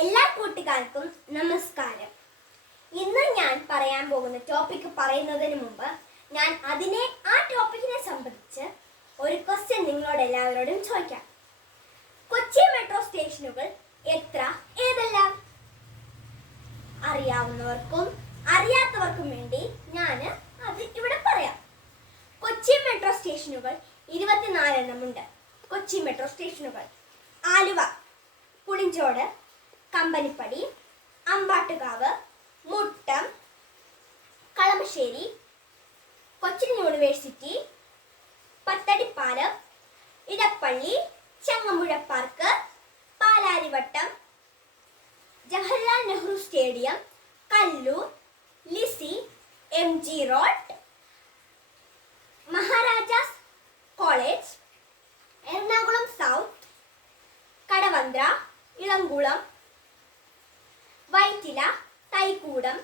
എല്ലാ കൂട്ടുകാർക്കും നമസ്കാരം. ഇന്ന് ഞാൻ പറയാൻ പോകുന്ന ടോപ്പിക് പറയുന്നതിന് മുമ്പ് ഞാൻ ആ ടോപ്പിക്കിനെ സംബന്ധിച്ച് ഒരു ക്വസ്റ്റ്യൻ നിങ്ങളോട് എല്ലാവരോടും ചോദിക്കാം. കൊച്ചി മെട്രോ സ്റ്റേഷനുകൾ ഏതെല്ലാം? അറിയാവുന്നവർക്കും അറിയാത്തവർക്കും വേണ്ടി ഞാൻ അത് ഇവിടെ പറയാം. കൊച്ചി മെട്രോ സ്റ്റേഷനുകൾ 24 എണ്ണമുണ്ട്. കൊച്ചി മെട്രോ സ്റ്റേഷനുകൾ Aluva, Pulinchodu, Companypadi, Ambattukavu, Muttom, Kalamassery, Cochin university, Pathadipalam, Edappally, Changampuzha park, Palarivattom, Jawaharlal Nehru stadium, Kaloor, Lissie, MG road, Maharajas college, Ernakulam south, Kadavanthra, Elamkulam, Vyttila, Thykoodam,